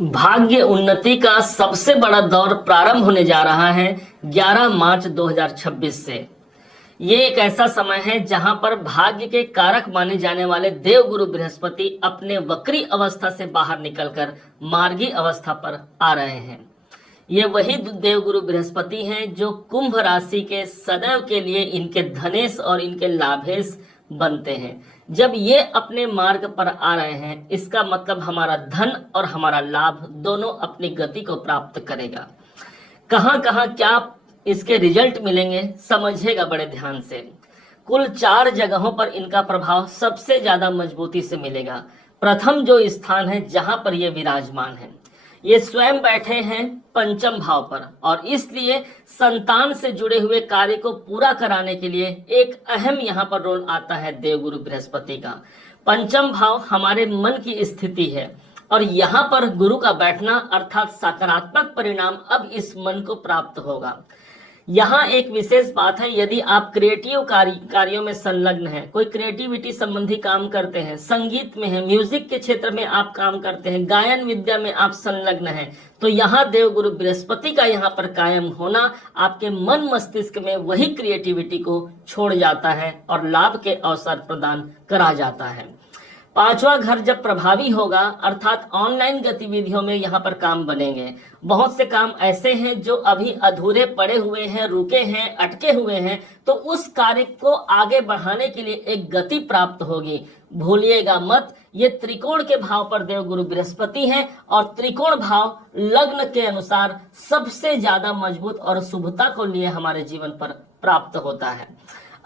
भाग्य उन्नति का सबसे बड़ा दौर प्रारंभ होने जा रहा है 11 मार्च 2026 से। ये एक ऐसा समय है जहां पर भाग्य के कारक माने जाने वाले देवगुरु बृहस्पति अपने वक्री अवस्था से बाहर निकलकर मार्गी अवस्था पर आ रहे हैं। ये वही देवगुरु बृहस्पति हैं जो कुंभ राशि के सदैव के लिए इनके धनेश और इनके लाभेश बनते हैं। जब ये अपने मार्ग पर आ रहे हैं, इसका मतलब हमारा धन और हमारा लाभ दोनों अपनी गति को प्राप्त करेगा। कहां कहां क्या इसके रिजल्ट मिलेंगे, समझिएगा बड़े ध्यान से। कुल 4 जगहों पर इनका प्रभाव सबसे ज्यादा मजबूती से मिलेगा। प्रथम जो स्थान है जहां पर ये विराजमान है, ये स्वयं बैठे हैं पंचम भाव पर, और इसलिए संतान से जुड़े हुए कार्य को पूरा कराने के लिए एक अहम यहाँ पर रोल आता है देवगुरु बृहस्पति का। पंचम भाव हमारे मन की स्थिति है, और यहाँ पर गुरु का बैठना अर्थात सकारात्मक परिणाम अब इस मन को प्राप्त होगा। यहाँ एक विशेष बात है, यदि आप क्रिएटिव कार्यों में संलग्न हैं, कोई क्रिएटिविटी संबंधी काम करते हैं, संगीत में है, म्यूजिक के क्षेत्र में आप काम करते हैं, गायन विद्या में आप संलग्न हैं, तो यहाँ देवगुरु बृहस्पति का यहाँ पर कायम होना आपके मन मस्तिष्क में वही क्रिएटिविटी को छोड़ जाता है और लाभ के अवसर प्रदान करा जाता है। 5वां घर जब प्रभावी होगा, अर्थात ऑनलाइन गतिविधियों में यहाँ पर काम बनेंगे। बहुत से काम ऐसे हैं जो अभी अधूरे पड़े हुए हैं, रुके हैं, अटके हुए हैं, तो उस कार्य को आगे बढ़ाने के लिए एक गति प्राप्त होगी। भूलिएगा मत, ये त्रिकोण के भाव पर देवगुरु बृहस्पति हैं, और त्रिकोण भाव लग्न के अनुसार सबसे ज्यादा मजबूत और शुभता को लिए हमारे जीवन पर प्राप्त होता है।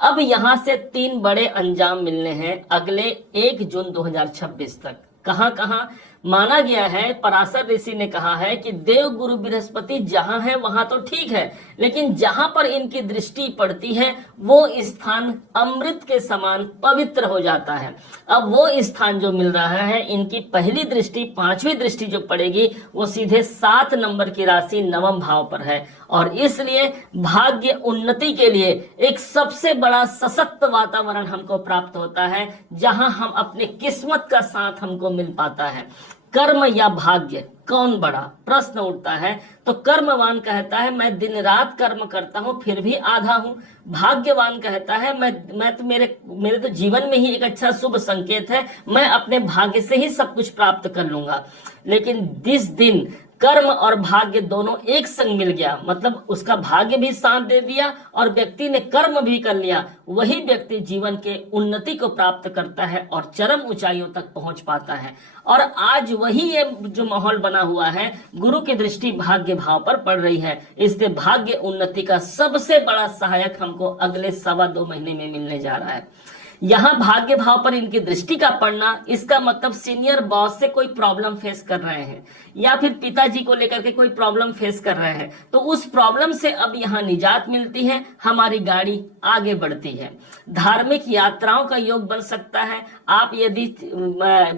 अब यहां से 3 बड़े अंजाम मिलने हैं अगले 1 जून 2026 तक। कहां कहां माना गया है, पराशर ऋषि ने कहा है कि देव गुरु बृहस्पति जहां है वहां तो ठीक है, लेकिन जहां पर इनकी दृष्टि पड़ती है वो स्थान अमृत के समान पवित्र हो जाता है। अब वो स्थान जो मिल रहा है, इनकी पहली दृष्टि, 5वीं दृष्टि जो पड़ेगी वो सीधे 7 नंबर की राशि नवम भाव पर है, और इसलिए भाग्य उन्नति के लिए एक सबसे बड़ा सशक्त वातावरण हमको प्राप्त होता है, जहां हम अपने किस्मत का साथ हमको मिल पाता है। कर्म या भाग्य कौन बड़ा, प्रश्न उठता है। तो कर्मवान कहता है मैं दिन रात कर्म करता हूं फिर भी आधा हूं। भाग्यवान कहता है मैं तो मेरे तो जीवन में ही एक अच्छा शुभ संकेत है, मैं अपने भाग्य से ही सब कुछ प्राप्त कर लूंगा। लेकिन जिस दिन कर्म और भाग्य दोनों एक संग मिल गया, मतलब उसका भाग्य भी साथ दे दिया और व्यक्ति ने कर्म भी कर लिया, वही व्यक्ति जीवन के उन्नति को प्राप्त करता है और चरम ऊंचाइयों तक पहुंच पाता है। और आज वही ये जो माहौल बना हुआ है, गुरु की दृष्टि भाग्य भाव पर पड़ रही है, इसलिए भाग्य उन्नति का सबसे बड़ा सहायक हमको अगले 2.25 महीने में मिलने जा रहा है। यहाँ भाग्य भाव पर इनकी दृष्टि का पड़ना, इसका मतलब सीनियर बॉस से कोई प्रॉब्लम फेस कर रहे हैं या फिर पिताजी को लेकर के कोई प्रॉब्लम फेस कर रहे हैं, तो उस प्रॉब्लम से अब यहाँ निजात मिलती है, हमारी गाड़ी आगे बढ़ती है। धार्मिक यात्राओं का योग बन सकता है। आप यदि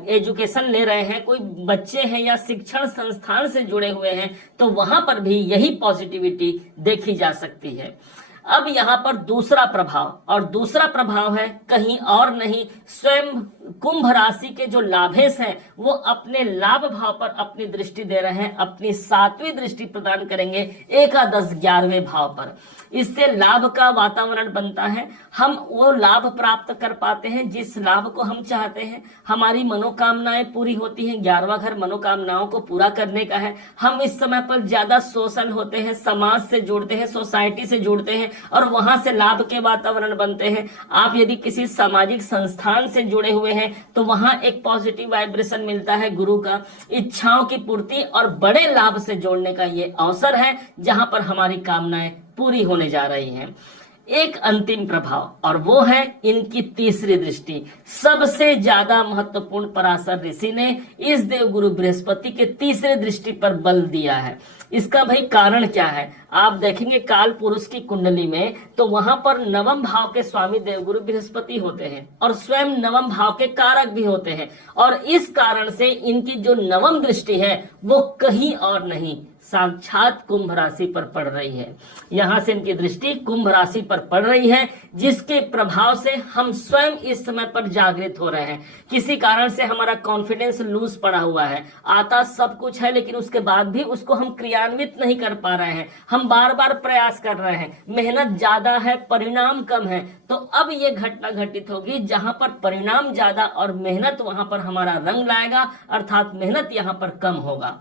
एजुकेशन ले रहे हैं, कोई बच्चे हैं या शिक्षण संस्थान से जुड़े हुए हैं, तो वहां पर भी यही पॉजिटिविटी देखी जा सकती है। अब यहाँ पर दूसरा प्रभाव, और दूसरा प्रभाव है कहीं और नहीं, स्वयं कुंभ राशि के जो लाभेश हैं वो अपने लाभ भाव पर अपनी दृष्टि दे रहे हैं, अपनी 7वीं दृष्टि प्रदान करेंगे एकादश 11वें भाव पर। इससे लाभ का वातावरण बनता है, हम वो लाभ प्राप्त कर पाते हैं जिस लाभ को हम चाहते हैं, हमारी मनोकामनाएं पूरी होती हैं। 11वां घर मनोकामनाओं को पूरा करने का है। हम इस समय पर ज्यादा सोशल होते हैं, समाज से जुड़ते हैं, सोसाइटी से जुड़ते हैं, और वहां से लाभ के वातावरण बनते हैं। आप यदि किसी सामाजिक संस्थान से जुड़े हुए हैं तो वहां एक पॉजिटिव वाइब्रेशन मिलता है गुरु का। इच्छाओं की पूर्ति और बड़े लाभ से जोड़ने का ये अवसर है, जहां पर हमारी कामनाएं पूरी होने जा रही हैं। एक अंतिम प्रभाव, और वो है इनकी 3री दृष्टि। सबसे ज्यादा महत्वपूर्ण पराशर ऋषि ने इस देवगुरु बृहस्पति के 3री दृष्टि पर बल दिया है। इसका भाई कारण क्या है, आप देखेंगे काल पुरुष की कुंडली में, तो वहां पर नवम भाव के स्वामी देवगुरु बृहस्पति होते हैं और स्वयं नवम भाव के कारक भी होते हैं, और इस कारण से इनकी जो नवम दृष्टि है वो कहीं और नहीं, साक्षात कुंभ राशि पर पड़ रही है। यहाँ से इनकी दृष्टि कुंभ राशि पर पड़ रही है, जिसके प्रभाव से हम स्वयं इस समय पर जागृत हो रहे हैं। किसी कारण से हमारा कॉन्फिडेंस लूज पड़ा हुआ है, आता सब कुछ है लेकिन उसके बाद भी उसको हम क्रियान्वित नहीं कर पा रहे हैं। हम बार बार प्रयास कर रहे हैं, मेहनत ज्यादा है, परिणाम कम है। तो अब ये घटना घटित होगी जहां पर परिणाम ज्यादा और मेहनत वहां पर हमारा रंग लाएगा, अर्थात मेहनत यहां पर कम होगा।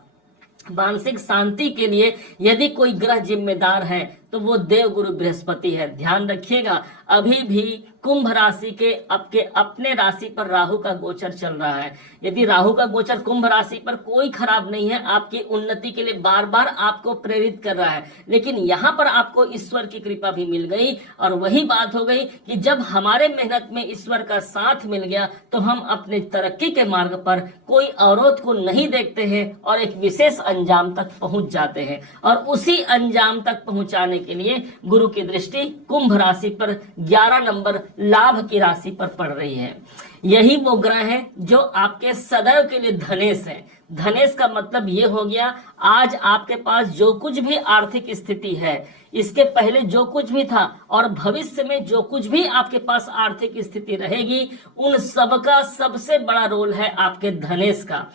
मानसिक शांति के लिए यदि कोई ग्रह जिम्मेदार है तो वो देव गुरु बृहस्पति है। ध्यान रखिएगा, अभी भी कुंभ राशि के आपके अपने राशि पर राहु का गोचर चल रहा है। यदि राहु का गोचर कुंभ राशि पर कोई खराब नहीं है, आपकी उन्नति के लिए बार बार आपको प्रेरित कर रहा है, लेकिन यहाँ पर आपको ईश्वर की कृपा भी मिल गई। और वही बात हो गई कि जब हमारे मेहनत में ईश्वर का साथ मिल गया तो हम अपने तरक्की के मार्ग पर कोई अवरोध को नहीं देखते हैं और एक विशेष अंजाम तक पहुंच जाते हैं। और उसी अंजाम तक पहुंचाने के लिए गुरु की दृष्टि कुंभ राशि पर 11 नंबर लाभ की राशि पर पड़ रही है। यही वो ग्रह है जो आपके सदैव के लिए धनेश है। धनेश का मतलब ये हो गया, आज आपके पास जो कुछ भी आर्थिक स्थिति है, इसके पहले जो कुछ भी था और भविष्य में जो कुछ भी आपके पास आर्थिक स्थिति रहेगी, उन सबका सबसे बड़ा रोल है आपके धनेश का।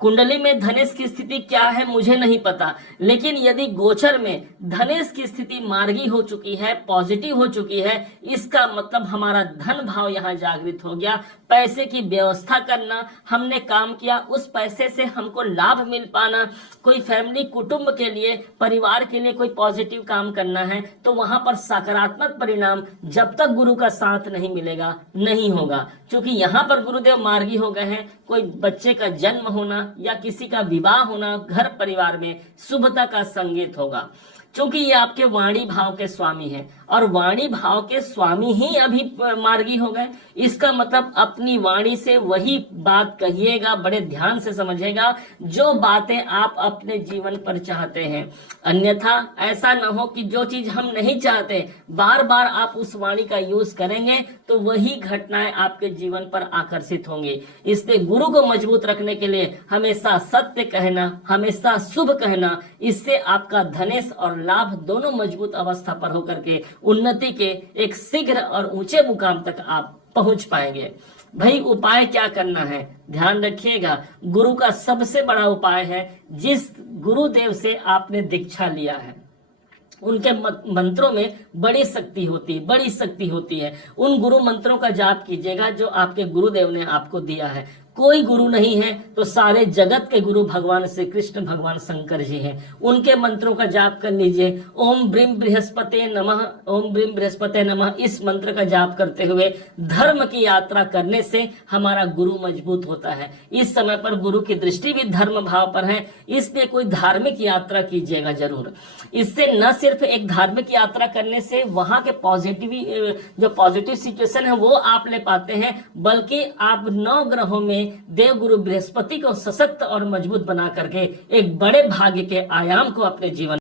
कुंडली में धनेश की स्थिति क्या है मुझे नहीं पता, लेकिन यदि गोचर में धनेश की स्थिति मार्गी हो चुकी है, पॉजिटिव हो चुकी है, इसका मतलब हमारा धन भाव यहाँ जागृत हो गया। पैसे की व्यवस्था करना, हमने काम किया, उस पैसे से हमको लाभ मिल पाना, कोई फैमिली कुटुंब के लिए, परिवार के लिए कोई पॉजिटिव काम करना है, तो वहां पर सकारात्मक परिणाम जब तक गुरु का साथ नहीं मिलेगा नहीं होगा। क्योंकि यहाँ पर गुरुदेव मार्गी हो गए हैं, कोई बच्चे का जन्म होना या किसी का विवाह होना, घर परिवार में शुभता का संकेत होगा। क्योंकि ये आपके वाणी भाव के स्वामी हैं और वाणी भाव के स्वामी ही अभी मार्गी हो गए। इसका मतलब अपनी वाणी से वही बात कहिएगा, बड़े ध्यान से समझिएगा, जो बातें आप अपने जीवन पर चाहते हैं। अन्यथा ऐसा न हो कि जो चीज हम नहीं चाहते बार बार आप उस वाणी का यूज करेंगे तो वही घटनाएं आपके जीवन पर आकर्षित होंगी। इसलिए गुरु को मजबूत रखने के लिए हमेशा सत्य कहना, हमेशा शुभ कहना, इससे आपका धनेश और लाभ दोनों मजबूत अवस्था पर होकर के उन्नति के एक शीघ्र और ऊंचे मुकाम तक आप पहुंच पाएंगे। भाई उपाय क्या करना है, ध्यान रखिएगा। गुरु का सबसे बड़ा उपाय है, जिस गुरुदेव से आपने दीक्षा लिया है उनके मंत्रों में बड़ी शक्ति होती है। उन गुरु मंत्रों का जाप कीजिएगा जो आपके गुरुदेव ने आपको दिया है। कोई गुरु नहीं है तो सारे जगत के गुरु भगवान श्री कृष्ण, भगवान शंकर जी हैं। उनके मंत्रों का जाप कर लीजिए। ओम ब्रीम बृहस्पते नमः, ओम ब्रीम बृहस्पते नमः, इस मंत्र का जाप करते हुए धर्म की यात्रा करने से हमारा गुरु मजबूत होता है। इस समय पर गुरु की दृष्टि भी धर्म भाव पर है, इसलिए कोई धार्मिक यात्रा कीजिएगा जरूर। इससे न सिर्फ एक धार्मिक यात्रा करने से वहां के जो पॉजिटिव सिचुएशन है वो आप ले पाते हैं, बल्कि आप 9 ग्रहों में देव गुरु बृहस्पति को सशक्त और मजबूत बना करके एक बड़े भाग्य के आयाम को अपने जीवन